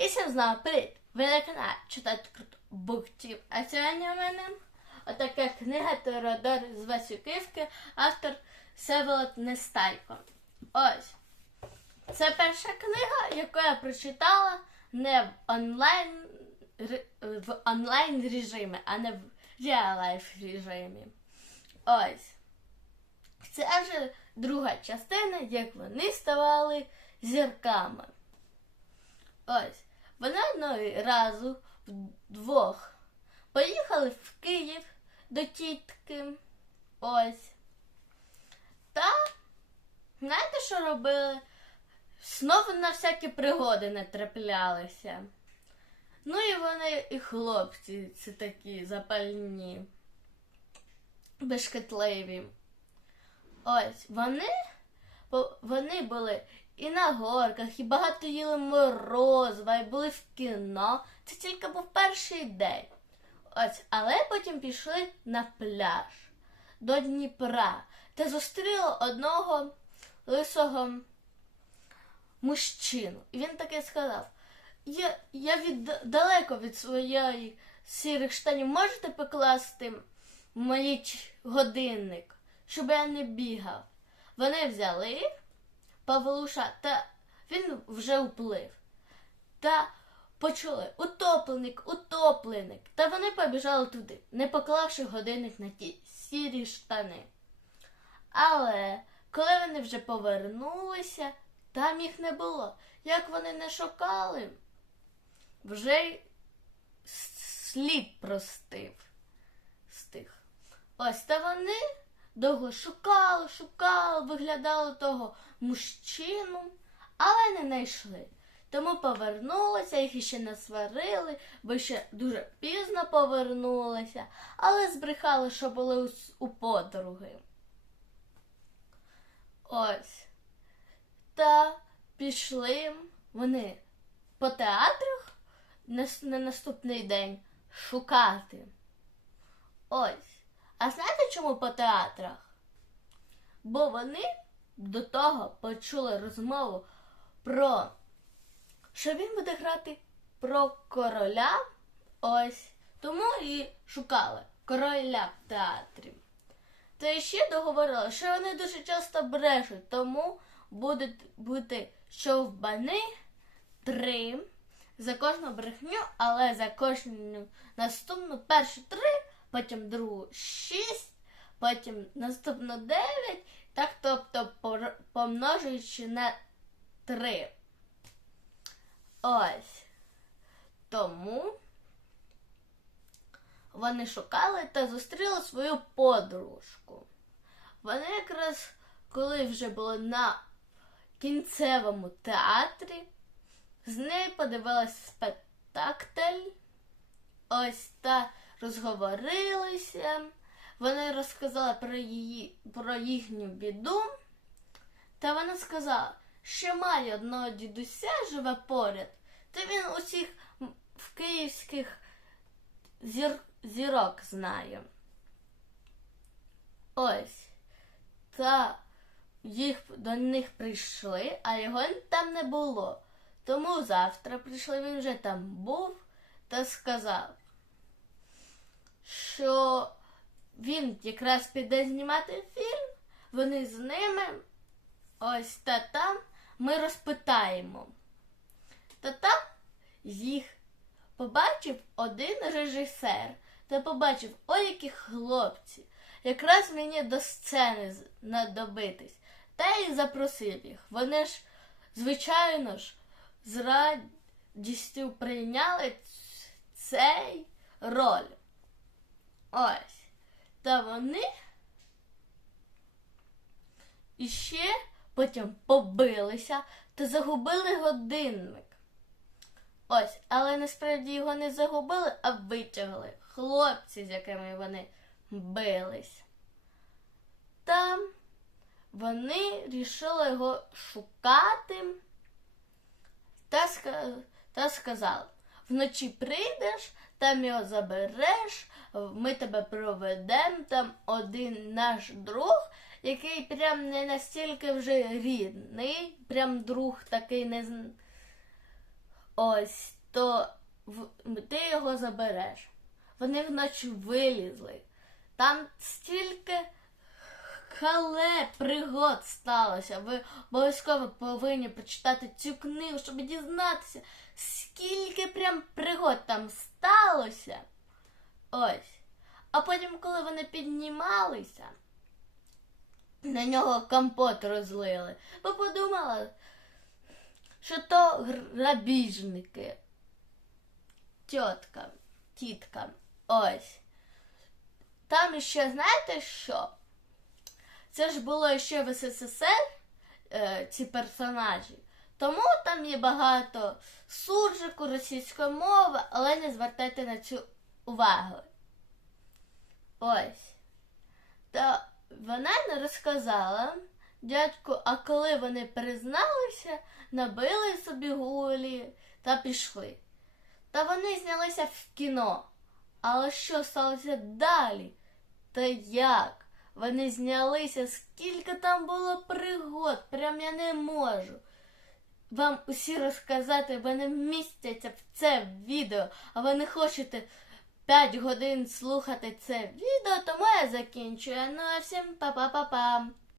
І знову привіт! Ви на каналі читати круто буктів. А сьогодні у мене отака книга Теодор з Васюківки, автор Всеволод Нестайко. Ось. Це перша книга, яку я прочитала не в онлайн, в онлайн режимі, а не в реал-лайф режимі. Ось. Це вже друга частина, як вони ставали зірками. Ось. Вони одного разу вдвох поїхали в Київ до тітки. Ось. Та знаєте, що робили? Знову на всякі пригоди не траплялися. Ну і вони, і хлопці, це такі запальні, безшкетливі. Ось вони, вони були і на горках, і багато їли морозива, і були в кіно. Це тільки був перший день. Ось, але потім пішли на пляж до Дніпра та зустріли одного лисого мужчину. І він таки сказав: Я, я від, далеко від своєї сірих штанів можете покласти мої годинник, щоб я не бігав. Вони взяли Павлуша, та він вже уплив. Та почули утопленик, утопленик. Та вони побіжали туди, не поклавши годинник на ті сірі штани. Але коли вони вже повернулися, там їх не було. Як вони не шукали, вже й слід простив стих. Ось та вони довго шукали, шукали, виглядали того мужчину, але не знайшли. Тому повернулися, їх іще не сварили, бо ще дуже пізно повернулися, але збрехали, що були у, подруги. Ось. Та пішли вони по театрах на наступний день шукати. Ось. А знаєте чому по театрах? Бо вони до того почули розмову про що він буде грати про короля. Ось. Тому і шукали короля в театрі. Та ще договорили, що вони дуже часто брешуть, тому будуть бути човбани три за кожну брехню, але за кожну наступну першу три, потім другу шість, потім наступну дев'ять, так тобто помножуючи на три. Ось. Тому вони шукали та зустріли свою подружку. Вони якраз коли вже були на кінцевому театрі, з нею подивилась спектакль. Ось та розговорилися. Вони розказали про її про їхню біду. Та вона сказала, що має одного дідуся живе поряд, та він усіх в київських зір, зірок знає. Ось. Та їх до них прийшли, а його там не було. Тому завтра прийшли, він вже там був та сказав, що він якраз піде знімати фільм, вони з ними Ось та там ми розпитаємо. Та там їх побачив один режисер та побачив, ой, які хлопці. Якраз мені до сцени надобитись. Та й запросив їх. Вони ж, звичайно ж, з радістю прийняли цей роль. Ось. Та вони і ще потім побилися та загубили годинник. Ось, але насправді його не загубили, а витягли хлопці, з якими вони бились. Там вони рішили його шукати та, ска- та сказали: вночі прийдеш, там його забереш, ми тебе проведемо, там один наш друг, який прям не настільки вже рідний, прям друг такий не Ось, то ти його забереш. Вони вночі вилізли. Там стільки хале пригод сталося. Ви обов'язково повинні почитати цю книгу, щоб дізнатися, скільки прям пригод там сталося. Ось. А потім, коли вони піднімалися, на нього компот розлили. Ви подумали, що то грабіжники. Тітка, тітка. Ось. Там ще знаєте що? Це ж було ще в СССР, е, ці персонажі. Тому там є багато суржику, російської мови, але не звертайте на цю увагу. Ось. Та вона не розказала дядьку, а коли вони призналися, набили собі гулі та пішли. Та вони знялися в кіно. Але що сталося далі? Та як? Вони знялися, скільки там було пригод, прям я не можу. Вам усі розказати, вони містяться в це відео, а ви не хочете 5 годин слухати це відео, тому я закінчую. Ну а всім па-па-па-па.